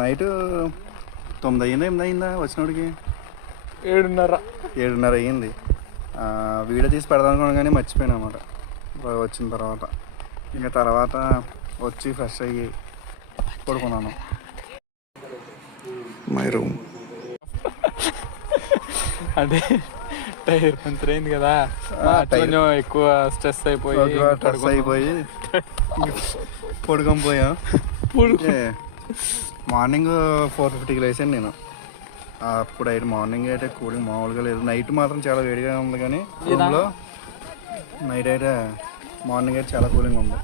Night 9 అయిందా 8 అయిందా వచ్చినోడికి? 7:30 అయ్యింది. వీడియో తీసి పెడదాం అనుకున్నాను కానీ మర్చిపోయాను అన్నమాట వచ్చిన తర్వాత. ఇంకా తర్వాత వచ్చి ఫ్రెష్ అయ్యి పడుకున్నాను. మై రూమ్ అంటే టైర్ పంచర్ అయింది కదా, కొంచెం ఎక్కువ స్ట్రెస్ అయిపోయి పడుకొని పోయాం. మార్నింగ్ 4:50కి లేచాను నేను. అప్పుడు అయితే మార్నింగ్ అయితే కూలింగ్ మామూలుగా లేదు. నైట్ మాత్రం చాలా వేడిగా ఉంది కానీ రూమ్లో నైట్ అయితే మార్నింగ్ అయితే చాలా కూలింగ్ ఉంది.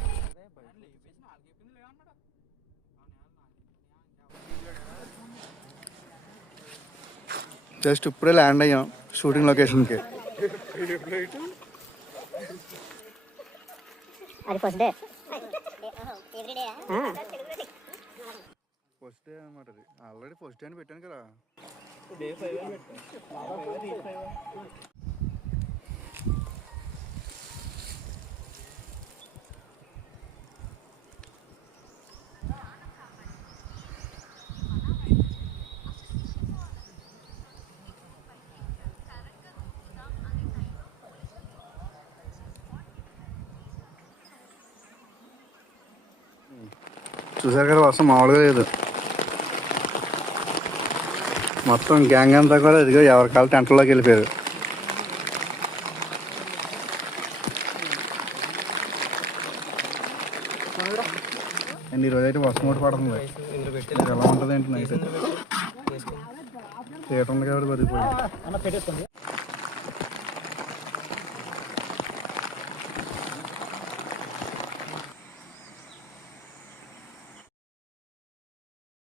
జస్ట్ ఇప్పుడే ల్యాండ్ అయ్యాం షూటింగ్ లొకేషన్కి. ఫస్ట్ డే అనమాట. అది ఆల్రెడీ ఫస్ట్ డే అని పెట్టాను కదా. చూసారు కదా వర్షం మామూలుగా లేదు. మొత్తం గ్యాంగ్ అంతా కూడా ఇదిగో ఎవరికాల టెంట్లోకి వెళ్ళిపోయారు. అండ్ ఈరోజు అయితే వర్షం ఒకటి పడుతుంది. ఎలా ఉంటుంది ఏంటి నైట్ థియేటర్ ఉంది కాబట్టి బతికిపోయింది.